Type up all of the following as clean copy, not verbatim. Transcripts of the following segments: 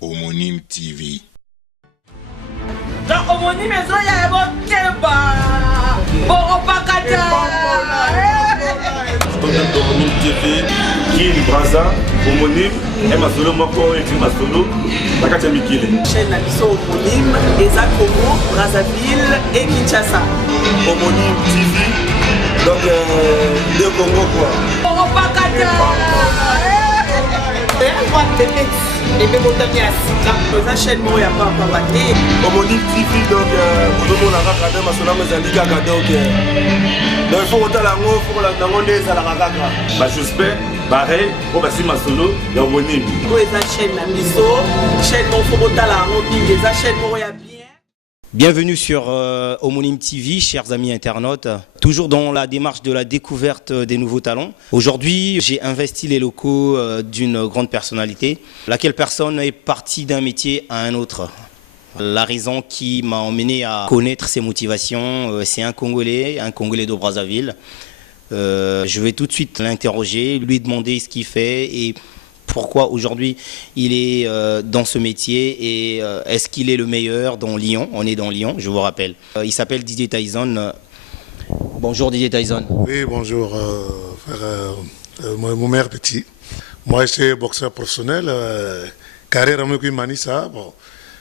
Homonyme TV. Dans Homonyme, il y a un bon Kemba. Bon, pas Homonyme TV, qui est Braza, Homonyme, et ma solo, Moko, et ma solo, la Katia Mikile. Chaîne Nabiso Homonyme, Eza Congo, Brazzaville et Kinshasa. Homonyme TV, donc deux Congo quoi. Bon, pas la chaîne Moya Papa Baté. Homonyme TV, donc on a regardé ma solo, mais elle dit donc il faut autant la mot, il faut la demander à la ragaga. J'espère, pareil, pour passer ma solo, il y a Homonyme. Eza chaîne Nabiso, chaîne Monfort la Robin, Eza chaîne Moya bien. Bienvenue sur Homonyme TV, chers amis internautes. Toujours dans la démarche de la découverte des nouveaux talents. Aujourd'hui, j'ai investi les locaux d'une grande personnalité. Laquelle personne est partie d'un métier à un autre. La raison qui m'a emmené à connaître ses motivations, c'est un Congolais de Brazzaville. Je vais tout de suite l'interroger, lui demander ce qu'il fait et pourquoi aujourd'hui il est dans ce métier et est-ce qu'il est le meilleur dans Lyon. On est dans Lyon, je vous rappelle. Il s'appelle Didier Tyson. Bonjour Didier Tyson. Oui, bonjour frère Moumer Petit. Moi je suis boxeur professionnel, carrière à Manissa. Bon,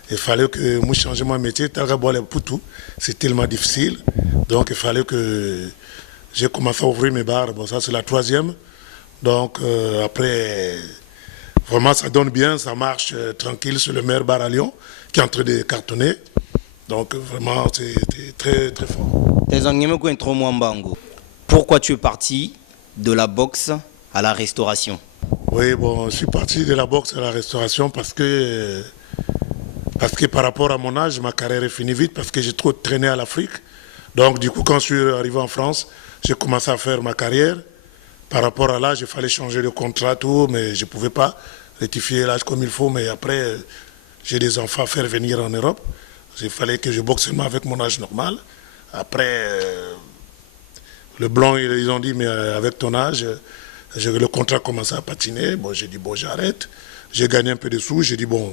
il fallait que moi change mon métier, c'est tellement difficile. Donc il fallait que j'ai commencé à ouvrir mes bars. Bon, ça c'est la troisième. Donc après... Vraiment, ça donne bien, ça marche tranquille sur le meilleur bar à Lyon, qui est en train de cartonner. Donc, vraiment, c'est très, très fort. Pourquoi tu es parti de la boxe à la restauration? Oui, bon, je suis parti de la boxe à la restauration parce que par rapport à mon âge, ma carrière est finie vite parce que j'ai trop traîné à l'Afrique. Donc, du coup, quand je suis arrivé en France, j'ai commencé à faire ma carrière. Par rapport à l'âge, il fallait changer le contrat, tout, mais je ne pouvais pas rectifier l'âge comme il faut. Mais après, j'ai des enfants à faire venir en Europe. Il fallait que je boxe seulement avec mon âge normal. Après, le blanc, ils ont dit, mais avec ton âge, le contrat commençait à patiner. Bon, j'ai dit, bon, j'arrête. J'ai gagné un peu de sous. J'ai dit, bon,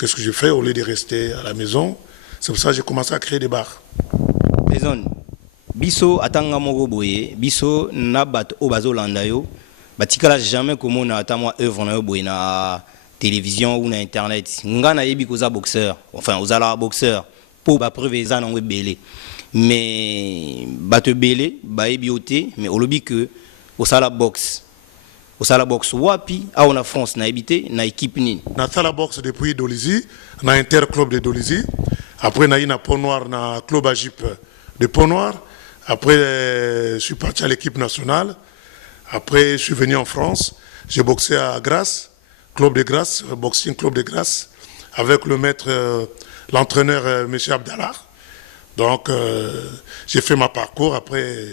qu'est-ce que je fais au lieu de rester à la maison? C'est pour ça que j'ai commencé à créer des bars. Biso atanga moko boye, biso na bat obazo landa yo, batikala jamais komona atamwa œuvre na yo boye na télévision ou na internet. Nga na yebi koza boxeur, enfin ozala boxeur, po ba preuve eza na belé. Mais bato belé, ba yebi oté, mais olobi que osala boxe. Osala boxe wapi, a on a France na habité na équipe ni. Na sala boxe depuis Dolizy, na interclub de Dolizy. Après na ina Pont Noir na club Agip de Pont Noir. Après, je suis parti à l'équipe nationale. Après, je suis venu en France. J'ai boxé à Grasse, club de Grasse, boxing club de Grasse, avec le maître, l'entraîneur M. Abdallah. Donc, j'ai fait ma parcours. Après,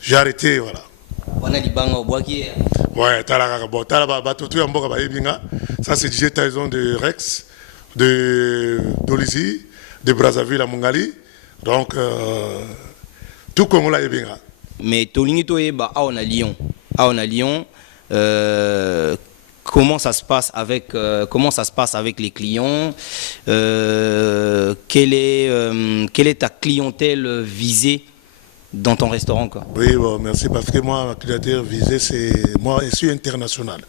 j'ai arrêté, voilà. Ouais, ça c'est DJ Tyson de Rex, de Dolizy, de Brazzaville à Mongali. Donc, tout comme on l'a dit. Mais Tolinito est à Lyon. Comment ça se passe avec les clients? Quelle est ta clientèle visée dans ton restaurant quoi? Oui, bon, merci parce que moi, ma clientèle visée, c'est moi, je suis international.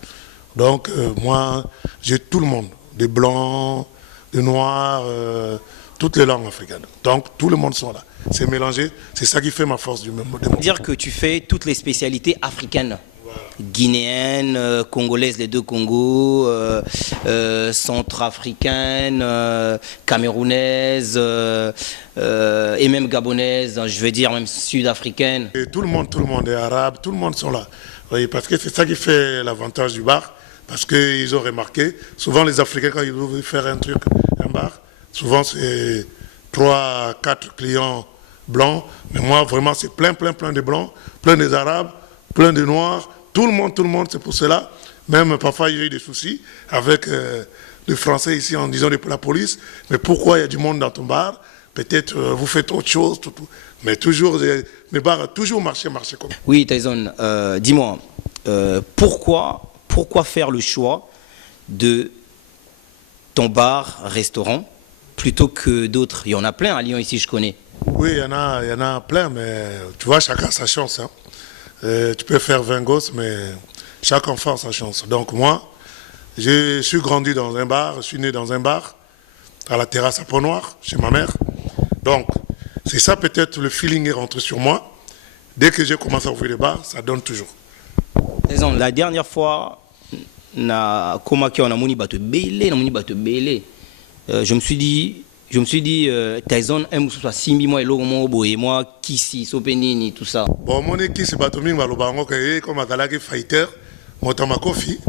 Donc moi, j'ai tout le monde, des blancs, des noirs. Toutes les langues africaines. Donc, tout le monde sont là. C'est mélangé. C'est ça qui fait ma force du même mode. Dire que tu fais toutes les spécialités africaines. Voilà. Guinéennes, congolaises, les deux Congos, centrafricaines, camerounaises, et même gabonaises, je veux dire même sud-africaines. Tout le monde est arabe, tout le monde sont là. Oui, parce que c'est ça qui fait l'avantage du bar. Parce qu'ils ont remarqué, souvent les Africains, quand ils veulent faire un bar, souvent, c'est 3, 4 clients blancs. Mais moi, vraiment, c'est plein de blancs, plein des arabes, plein de noirs. Tout le monde, c'est pour cela. Même parfois, il y a eu des soucis avec les Français ici en disant la police. Mais pourquoi il y a du monde dans ton bar? Peut-être vous faites autre chose. Tout. Mais toujours, mes bars ont toujours marché comme ça. Oui, Tyson, dis-moi, pourquoi faire le choix de ton bar, restaurant, plutôt que d'autres? Il y en a plein à Lyon ici, je connais. Oui, il y en a plein, mais tu vois, chacun sa chance. Hein. Tu peux faire 20 gosses, mais chaque enfant a sa chance. Donc moi, je suis grandi dans un bar, je suis né dans un bar, à la terrasse à Pont-Noir, chez ma mère. Donc, c'est ça peut-être, le feeling est rentré sur moi. Dès que j'ai commencé à ouvrir le bar, ça donne toujours. La dernière fois, je me suis dit, Tyson aime soit Simbi moi et Logomo et moi Kissi Sopenini tout ça. Bon mon équipe c'est Batomi Malobango que comme Akalaki fighter Motama Kofi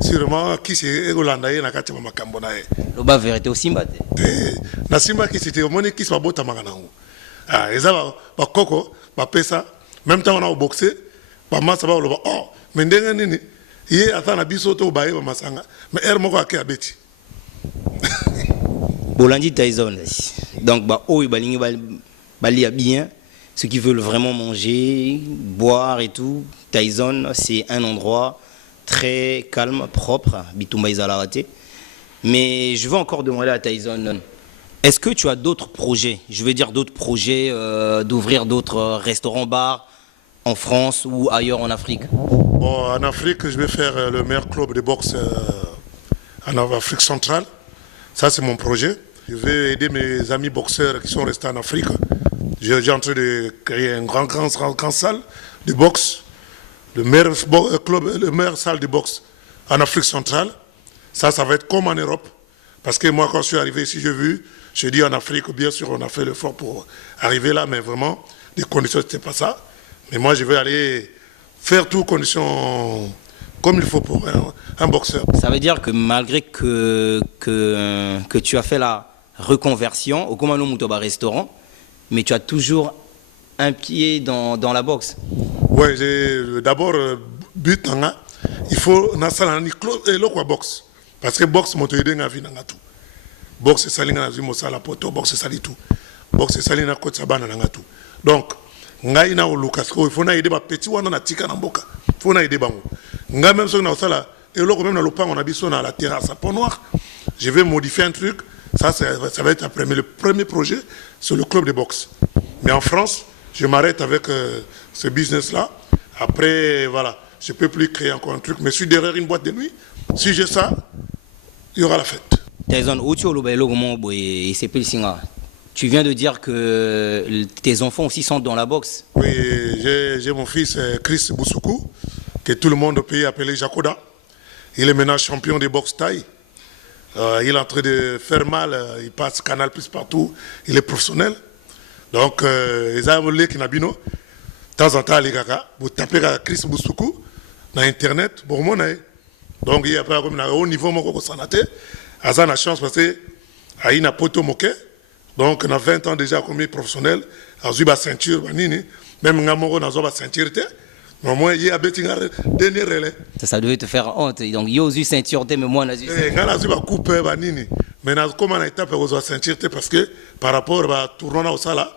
sûrement qui c'est Holanda na kati ma makambo na e. Loba vérité aussi mbate. Na Simba qui c'était mon équipe c'est Bota Magana. Ah eza ba koko ba pesa même temps on a boxé ba massa ba loba oh mais ndenga nini yé atana biso to ba ba masanga mais er moko ake abeti. Bolandi Tyson. Donc, balia bien. Ceux qui veulent vraiment manger, boire et tout. Tyson, c'est un endroit très calme, propre. Bitumba Izalaraté. Mais je veux encore demander à Tyson, est-ce que tu as d'autres projets? Je veux dire d'autres projets d'ouvrir d'autres restaurants, bars en France ou ailleurs en Afrique? Bon, en Afrique, je vais faire le meilleur club de boxe en Afrique centrale. Ça, c'est mon projet. Je vais aider mes amis boxeurs qui sont restés en Afrique. J'ai en train de créer une grande salle de boxe, le meilleur club, le meilleur salle de boxe en Afrique centrale. Ça va être comme en Europe. Parce que moi, quand je suis arrivé ici, j'ai vu, je dis en Afrique, bien sûr, on a fait l'effort pour arriver là, mais vraiment, les conditions, c'était pas ça. Mais moi, je vais aller faire toutes conditions comme il faut pour un boxeur. Ça veut dire que malgré que tu as fait la reconversion au Komano Mutoba restaurant, mais tu as toujours un pied dans la boxe. Oui, d'abord, but, il faut que boxe. Parce que boxe, je vais tout. Boxe, c'est ça, boxe, c'est ça, tout. Boxe, c'est ça, tout. Donc, il faut aider les petits, il faut aider les bango. Même si on a ça, et là, même on a besoin à la terrasse à Pont-Noir, je vais modifier un truc. Ça va être le premier projet sur le club de boxe. Mais en France, je m'arrête avec ce business-là. Après, voilà, je ne peux plus créer encore un truc. Mais je suis derrière une boîte de nuit. Si j'ai ça, il y aura la fête. Tu viens de dire que tes enfants aussi sont dans la boxe. Oui, j'ai mon fils Chris Boussoukou, que tout le monde au pays appelle Jacoda. Il est maintenant champion de boxe thaï. Il est en train de faire mal, il passe Canal Plus partout, il est professionnel. Donc, ils ont les Kinabino. De temps en temps, les gars, vous tapez Chris Boussoukou dans Internet, bon, mon donc, il y a pas comme au niveau mon santé, à ça, la chance parce que il a poto moqué. Donc, on a 20 ans déjà comme professionnel, à la ceinture, même Namoro n'a pas ceinture. Mais moi, il y a dernier relais. Ça devait te faire honte. Donc, il y a aussi ceinture, mais moi, je suis coupé. Mais comment on a été pour la ceinture parce que par rapport à tournoi au sala,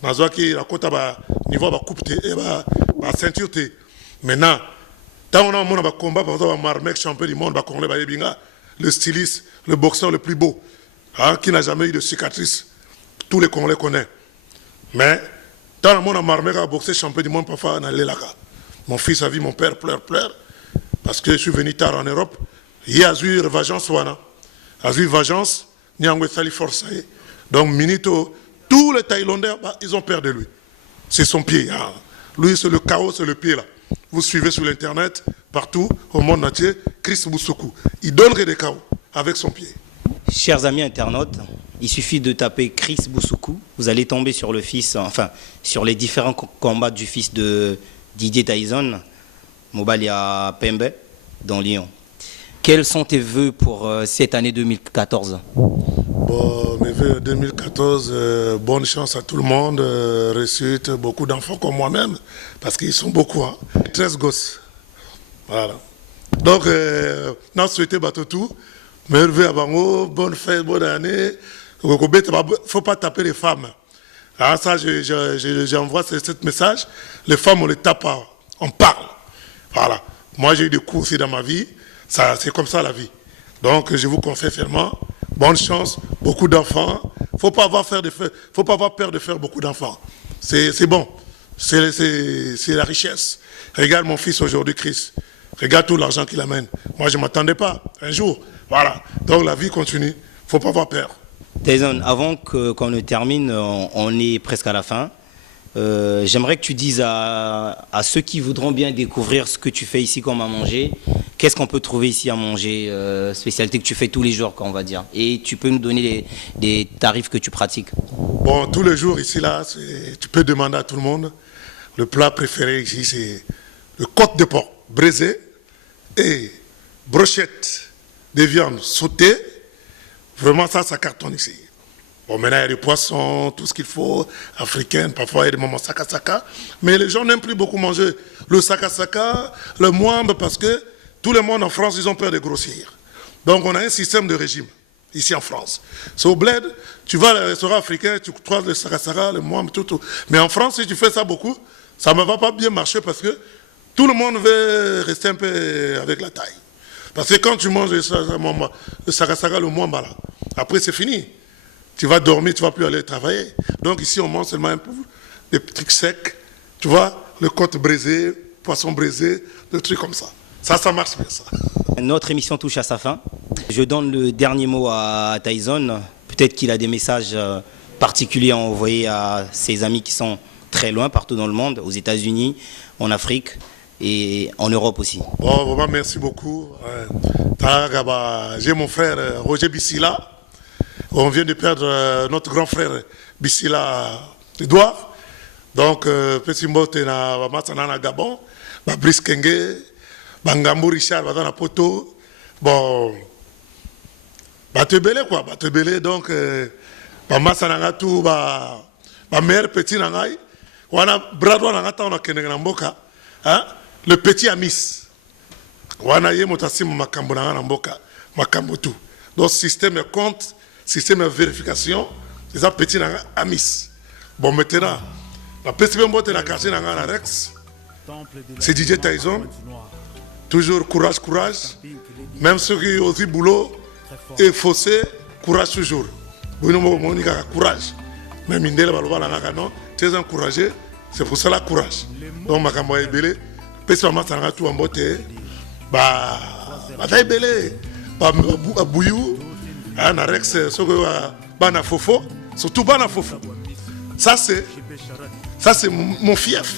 on a qui la côte à niveau de coupe et la ceinture. Maintenant, tant on a un combat, par exemple, Marmec, champion du monde, le styliste, le boxeur le plus beau, qui n'a jamais eu de cicatrice. Tous les Congolais connaissent. Mais tant on a Marmec à boxer champion du monde, parfois, on a là. Mon fils a vu mon père pleure, parce que je suis venu tard en Europe. Il y a eu vengeance, a eu vengeance, Nyangwe Sali Force. Donc, Minito, tous les Thaïlandais, ils ont peur de lui. C'est son pied. Hein. Lui, c'est le chaos, c'est le pied là. Vous suivez sur l'internet, partout, au monde entier, Chris Boussoukou. Il donnerait des chaos avec son pied. Chers amis internautes, il suffit de taper Chris Boussoukou. Vous allez tomber sur le fils, enfin, sur les différents combats du fils de Didier Tyson, Mobalia Pembe, dans Lyon. Quels sont tes vœux pour cette année 2014? Bon, mes vœux 2014, bonne chance à tout le monde, réussite, beaucoup d'enfants comme moi-même, parce qu'ils sont beaucoup, 13 gosses. Voilà. Donc, non, souhaiter battre tout, mes vœux à Bango, bonne fête, bonne année. Il ne faut pas taper les femmes. Alors ça, j'envoie ce message. Les femmes, on ne les tape pas, on parle. Voilà. Moi, j'ai eu des coups aussi dans ma vie. C'est comme ça la vie. Donc, je vous conseille fermement, bonne chance, beaucoup d'enfants. Faut pas avoir peur de faire beaucoup d'enfants. C'est bon. C'est la richesse. Regarde mon fils aujourd'hui, Chris. Regarde tout l'argent qu'il amène. Moi, je ne m'attendais pas. Un jour, voilà. Donc la vie continue. Faut pas avoir peur. Tyson, avant qu'on ne termine, on est presque à la fin. J'aimerais que tu dises à ceux qui voudront bien découvrir ce que tu fais ici comme à manger, qu'est-ce qu'on peut trouver ici à manger, spécialité que tu fais tous les jours, on va dire. Et tu peux nous donner des tarifs que tu pratiques. Bon, tous les jours ici, là, tu peux demander à tout le monde. Le plat préféré ici, c'est le côte de porc braisé et brochette de viande sautée. Vraiment, ça cartonne ici. Bon, maintenant, il y a des poissons, tout ce qu'il faut, africains, parfois il y a des moments saka-saka. Mais les gens n'aiment plus beaucoup manger le saka-saka, le moimbe, parce que tout le monde en France, ils ont peur de grossir. Donc, on a un système de régime, ici en France. C'est au bled, tu vas à restaurant africain, tu croises le saka-saka, le moimbe, tout. Mais en France, si tu fais ça beaucoup, ça ne va pas bien marcher parce que tout le monde veut rester un peu avec la taille. Parce que quand tu manges le saka-saka, le moimbe, là, après c'est fini. Tu vas dormir, tu ne vas plus aller travailler. Donc ici, on mange seulement un peu des trucs secs. Tu vois, le côte braisé, poisson braisé, des trucs comme ça. Ça marche bien, ça. Notre émission touche à sa fin. Je donne le dernier mot à Tyson. Peut-être qu'il a des messages particuliers à envoyer à ses amis qui sont très loin, partout dans le monde, aux États-Unis, en Afrique et en Europe aussi. Bon, vraiment, merci beaucoup. J'ai mon frère Roger Bissila. On vient de perdre notre grand frère Bissila Edouard. Donc, petit mot, na Matsana Gabon, Brice Kenge, Bangambo Richard, Badana Poto. Bon, Batebele quoi, Batebele. Donc, Matsana tout, mère petit Nangai. On a Bradwa Nangata, on a Kenengamboka. Le petit Amis. On a Yemotassim Makambo Nangamboka, Makambo tout. Donc, système de compte. Système de vérification, c'est ça petit amis. Bon, maintenant, la petite mbote na quartier na Rex, c'est DJ Tyson. Toujours courage. Même ceux qui ont aussi boulot et faussé, courage toujours. Courage. Même Indela Baloba na non, tu es encouragé, c'est pour ça la courage. Donc ma cambo est belé, petit maman ça tout en botte, taille belé, bouyou. Na Rex, Bana Fofo, surtout Bana Fofo. Ça c'est mon fief.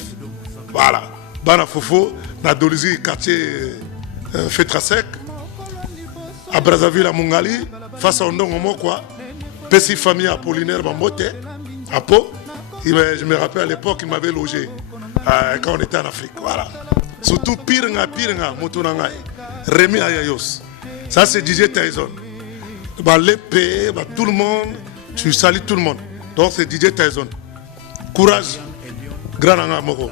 Voilà. Bana Fofo, na Dolizi, quartier Fetrasek, à Brazzaville, à Mungali, face à Ondongomo, quoi. Petit famille Apollinaire Bambote, à Pau. Je me rappelle à l'époque, il m'avait logé quand on était en Afrique. Voilà. Surtout Piringa, Motonangai, Rémi Ayayos. Ça c'est DJ Tyson. L'épée, tout le monde, tu salues tout le monde. Donc c'est DJ Tyson. Courage, grand Angamoko.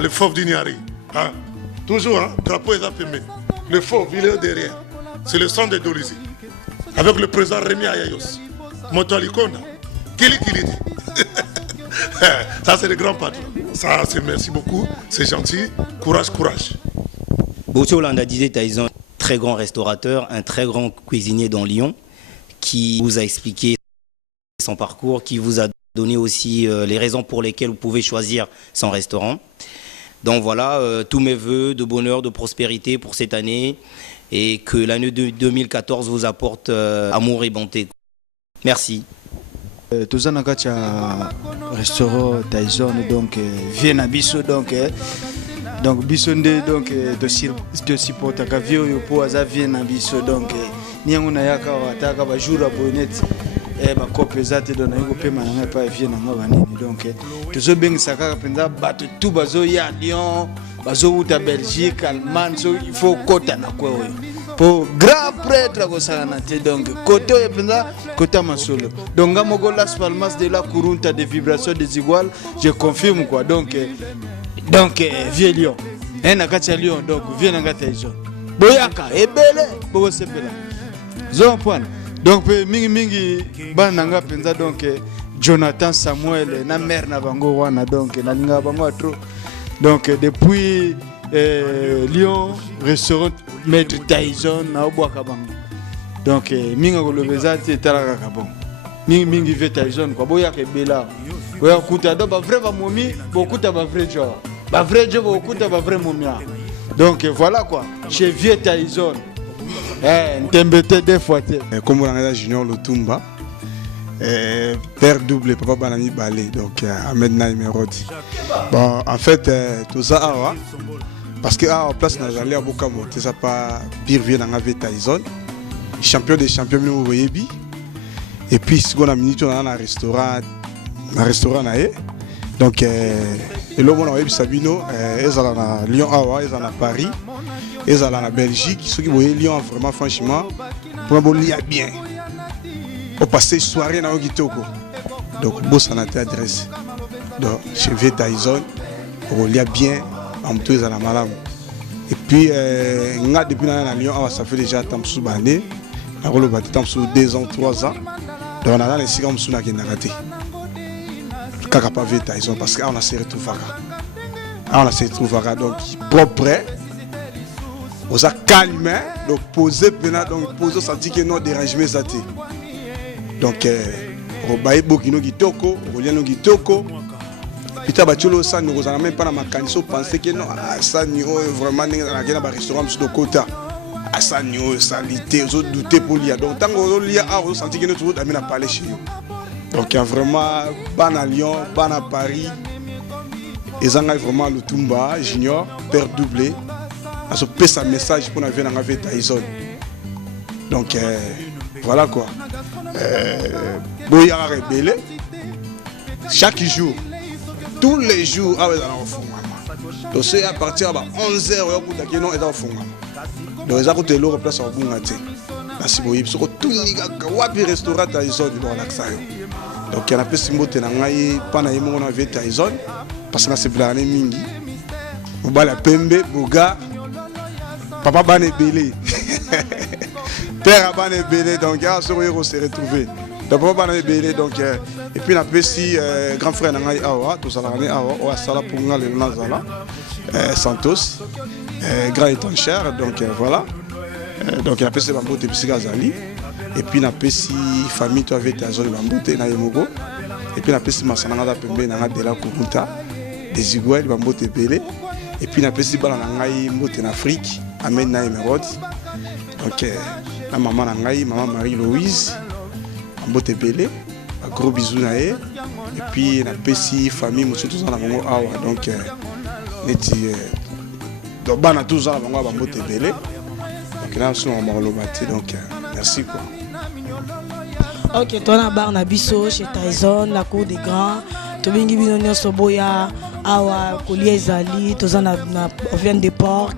Le fauve d'Ignari. Toujours, drapeau est appelé. Le fauve, il est derrière. C'est le sang de Dolizi. Avec le président Rémi Ayayos. Motoalikonda. Kili dit. Ça c'est le grand patron. Ça c'est merci beaucoup, c'est gentil. Courage. Botio Landa DJ Tyson. Très grand restaurateur, un très grand cuisinier dans Lyon, qui vous a expliqué son parcours, qui vous a donné aussi les raisons pour lesquelles vous pouvez choisir son restaurant. Donc voilà, tous mes voeux de bonheur, de prospérité pour cette année et que l'année 2014 vous apporte amour et bonté. Merci. Toza na kati ya restaurant Tyson donc Viena biso donc biso nde donc de supporta ka vio yo po aza Viena biso donc niango na yaka wataka ba jour a bonnet ba kopeza te dona yiko pema na pa Viena ngo banini donc tozo bengisa kaka penza bato tout bazo ya Lyon bazo uta Belgique Allemagne so il faut kota na kwa oyo pour grand prêtre ko sana te donc côté penza kota masolo donc ngamoko Las Palmas de la Kurunta de vibrations désiguales je confirme quoi donc vieux Lyon nakati ya Lyon donc vieux na ngata izo boyaka ebele boko sepela zo point donc mingi bana nga penza donc Jonathan Samuel na mère na bango wana donc na linga bango trop donc depuis Lyon restaurant Maître Tyson na obwaka bango donc minga kolobeza te talaka ka bon mingi ve Tyson quoi boya ke bela boya kuta do ba vrai ba momi bokuta ba vrai jo ba vrai jo bokuta ba vrai momia donc voilà quoi chez vieux Tyson ntembete des fois te comme on a Junior Lutumba père double papa banani balé donc Ahmed Naïm Rodi bon en fait tout ça awa parce que en place na j'allais à Bokamo c'est ça pas pire vieux dans avec Tyson champion des champions nous voyez bi et puis ce qu'on a minute on a un restaurant na donc et là on a eu Sabino ils allaient à Lyon awa ils allaient à Paris ils allaient à Belgique ceux qui voyaient Lyon vraiment franchement pour me lire bien au passé soirée na Ogitoko donc boss en a été adressé donc chez vieux Tyson on lit bien en tout à la malade et puis nga depuis na Lyon ça fait déjà temps sous bané na rolo bati temps sous 2 ans 3 ans donc on a dans les sigam sous na kinarate kaka pas vieux Tyson parce que on a se retrouvé donc propre on a calme donc poser pena donc poser sentir que non dérangement ça té donc robaye bokino kitoko oliano kitoko pita bacholo ça nous on a même pas na makaniso penser que non ça ni vraiment na ba restaurant sur de quota ça ni salité aux douter pour lire donc tant on lia on sentir que nous tout amena parler chez nous donc vraiment ban à Lyon ban à Paris et ça vraiment Lutumba Junior père doublé à ce petit message pour na venir avec Tyson donc voilà quoi boya rebelle chaque jour tous les jours ah ouais dans fond donc c'est à partir de 11h on peut dire non est dans fond donc ça coûte l'euro place au bungate parce que il faut tout liga wapi restaurant Tyson dans l'accès donc il y a peu simbote na ngai pana yemo na avec Tyson parce que c'est blané mingi mobala pembe boga papa bané belé père bané belé donc ya se retrouver donc papa bané belé donc et puis na pesi grand frère na ngai awa to sala ne awa o sala pour ngale nazala Santos grand étant cher donc voilà donc na pesi bambote bisigazali et puis na pesi famille to avec Tyson bambote na yemogo et puis na pesi masana na pembe na de la kukunta des igual bambote belé et puis na pesi bala na ngai mbote na Afrique Ahmed Naïm Rodi donc la maman na ngai maman Marie-Louise mbote belé un gros bisou na et puis na pesi famille monsieur tous na bango awa donc neti donc bana tous na bango bambote belé donc là on va malobati donc merci quoi. Ok, toi na bar na biso chez Tyson la cour des grands to bingi bino soboya awa collier ezali toza na viande de porc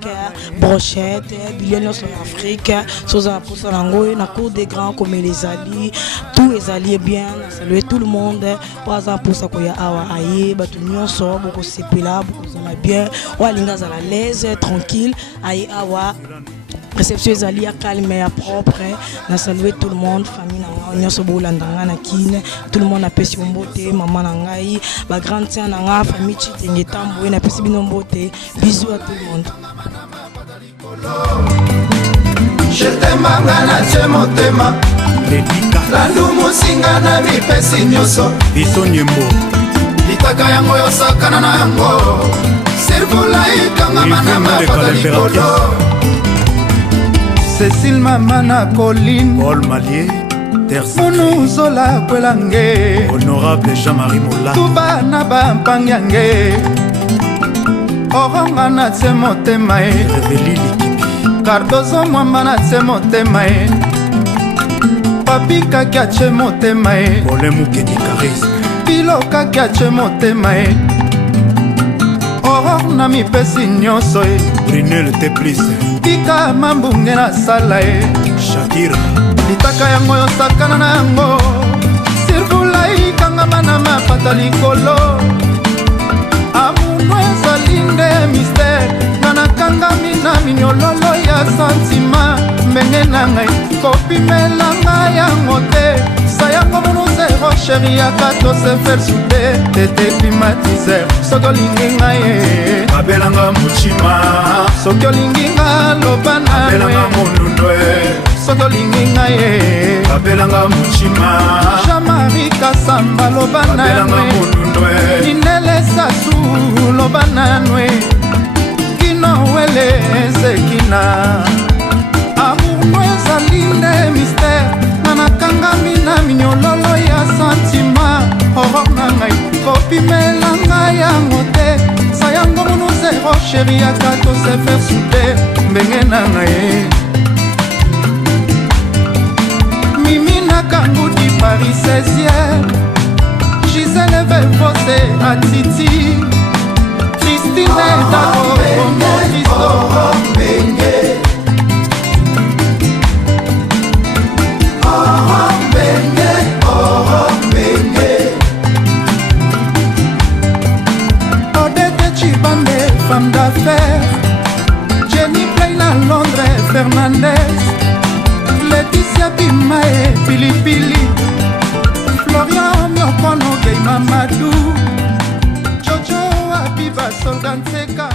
brochette billion sur Afrique soza posa nango na cour des grands comme les ali tout ezali bien saluer tout le monde waza posa ko ya awa aye batu nyonso boko sepela boko zama bien wa linga za la l'aise tranquille aye awa réception ezali ya calme ya propre na saluer tout le monde famille na nyonso bolandanga na kine tout le monde apesi mbote maman na ngai ba grande sœur na nga famille Chitenge Tambo na pesi bino mbote bisous à tout le monde. Je t'aime ngana chemotema la ndumu singa na mipesi nyoso biso nyembo litaka yango yosakana na yango servola ikanga manama patalikolo Cécile Mamana Colline Paul Malier Monu Zola Kwelange Honorable Jean-Marie Mola Tuba na Bampanyange Oronga na Tsemotema Reveli Likipi Cardozo Mwamba na Tsemotema Papi Kakia Tsemotema Ole Mukedi Charisme Pilo Kakia Tsemotema Oronga na mipesi nyonso Brunel Teplice Tika mambunge na sala Shakira litaka yango yosakana na yango sirvula ikangama na mapata likolo amuno ezali nde mystère nga nakangami na minyololo ya santima mbenge na ngai kopimelanga yango te sa yango mono zero sheri yaka tose faire soude tete climatiser soki olingi ngai abelanga mochima soki olingi nga loba na abelanga monundwe soki olingi ngai ye babelanga mochima Jean-Marie Kasamba loba na nwe Ninele Sasu loba na nwe Kino wele ezekina Amour no ezali nde mystère Nanakangami na minyololo ya sentiment Horror na ngai kopimela ngai yango te Sayango munu zero chéri akato se faire souder Mbenge na ngai Mimi Nakangudi Paris 16e Gisèle Vevose Atiti Christine Dako Bongo Christo Mbenge Odette Chibambe, femme d'affaires Jenny Plain à Londres, Fernandez Laetitia Pimae, Pilipili Florian Miokono, Gay Mamadou Jojo Abiva, Soldanseka